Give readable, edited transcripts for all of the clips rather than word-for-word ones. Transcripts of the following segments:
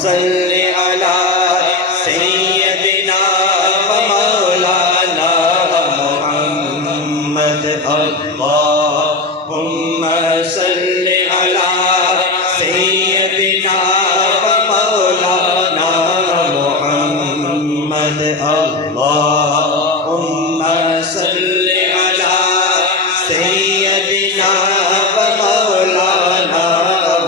صل علی سیدنا و مولانا محمد اللہم صل علی سیدنا و مولانا محمد اللہم صل علی سیدنا و مولانا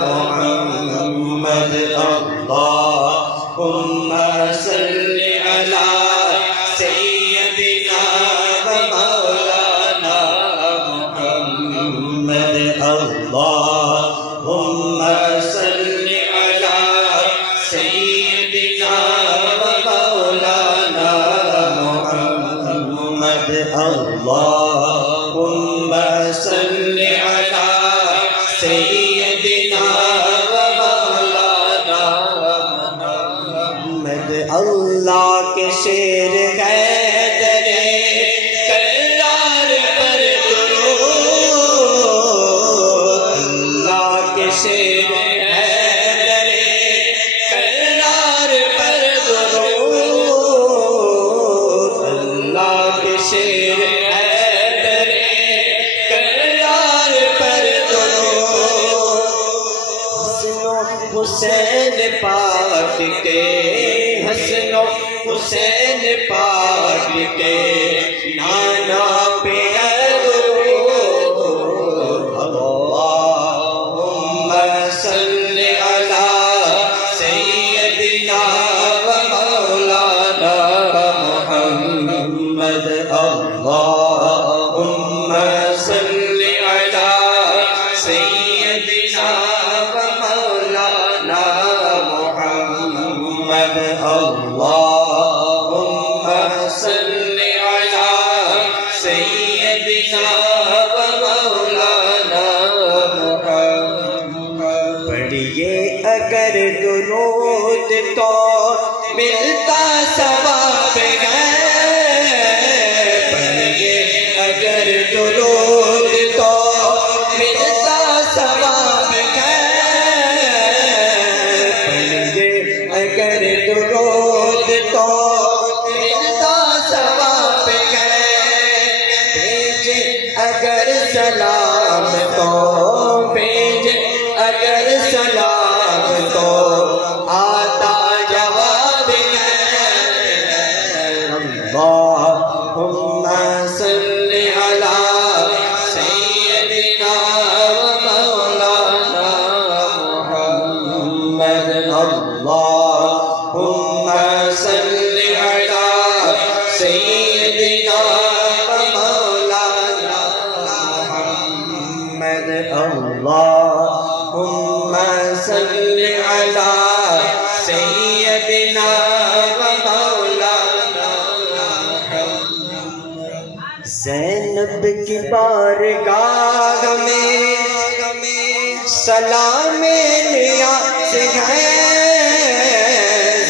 محمد اللہم صل علی سیدنا و مولانا محمد اللہم صل علی سیدنا و مولانا محمد اللہم صل علی سیدنا و مولانا محمد اللہ کے شیر حیدر کرار پر درود اللہ کے شیر حیدر کرار پر درود اللہ کے شیر حیدر کرار پر درود حسن و حسین پاک کے حسن و حسین پاک کے نانا پہ درود اللہم صل علی سیدنا و مولانا محمد اللہم صل علی سیدنا و مولانا محمد اللہم صل علی سیدنا و مولانا محمد پڑھیے اگر درود تو ملتا ثواب ہے پڑھیے اگر درود تو ملتا ثواب ہے پڑھیے اگر درود تو ملتا ثواب ہے بھیجے اگر سلام تو بھیجے اگر سلام تو آتا جواب ہے اللہم صل علی سیدنا و مولانا محمد اللہم صل علی سیدنا و مولانا محمد اللہم صل علی سیدنا و مولانا محمد زینب کی بارگاہ میں سلام نیاز ہے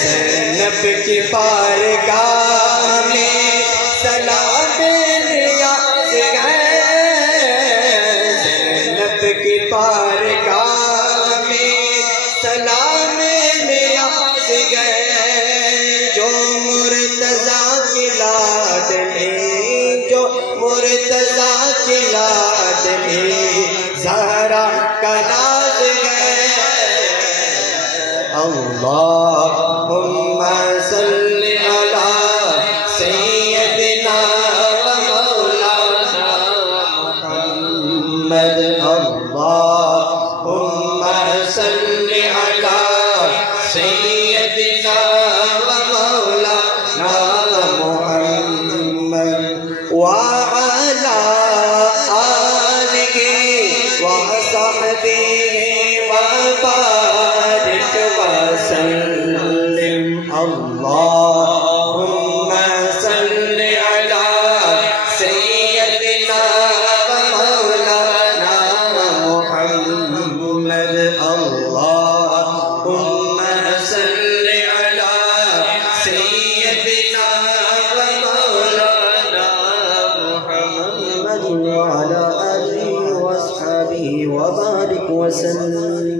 زینب کی بارگاہ میں سلام نیاز ہے زینب کی بارگاہ میں سلام نیاز ہے جو مرتضیٰ کی لاڈلی جو مرتضیٰ کی لاڈلی زہرا کا ناز ہے اللہم صل علی سیدنا و مولانا محمد اللہم صل علی سیدنا و مولانا محمد وعلی آلہ وصحبہ وبارک وسلم اللہم صل علی سیدنا و مولانا محمد اللہم صل علی سیدنا و مولانا محمد وعلی آلہ وصحبہ وبارک وسلم